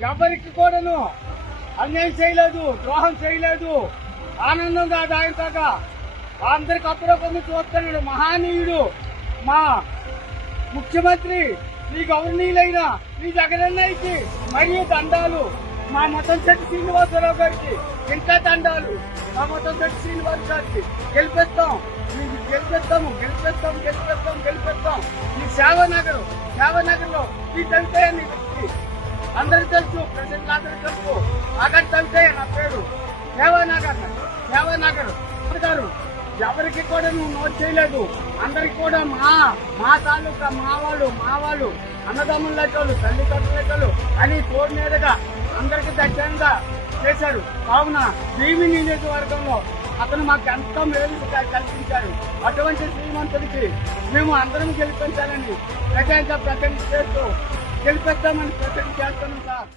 ఎవరికి కూడాను అన్యాయం చేయలేదు, ద్రోహం చేయలేదు. ఆనందంగా దాయంతగా అందరికి అప్పుడప్పుడు చూస్తున్నాడు. మహానీయుడు మా ముఖ్యమంత్రి శ్రీ గౌరవనీయులైన శ్రీ జగనన్నయ్యకి మరియు దండాలు. మా మొత్తంశెట్టి శ్రీనివాసరావు గారికి ఇంకా దండాలు. మా మొత్తంశెట్టి శ్రీనివాస్ గారికి గెలిపిస్తాం, గెలిపిస్తాము, గెలిపిస్తాం, గెలిపిస్తాం, గెలిపిస్తాం. ఈ సేవానగర్లో ఈ తంతయ్య అందరికి తెలుసు, ప్రజలందరికీ తెలుసు. అక్కడ తంతయ్య నా పేరు. సేవానగర్ గారు ఎవరికి కూడా నువ్వు నోట్ చేయలేదు. అందరికి కూడా మా తాలూకా మా వాళ్ళు అన్నదమ్ముల లెక్కలు, తల్లిదండ్రుల లెక్కలు అని తోడు మీదుగా అందరికి దగ్గరగా చేశారు. కావున భీమిని నియోజకవర్గంలో అతను మాకు ఎంతో మేలు కల్పించారు. అటువంటి శ్రీమంతుడికి మేము అందరం గెలిపించాలని ప్రజెంట్ చేస్తూ గెలిపిద్దామని ప్రజెంట్ చేస్తున్నాం సార్.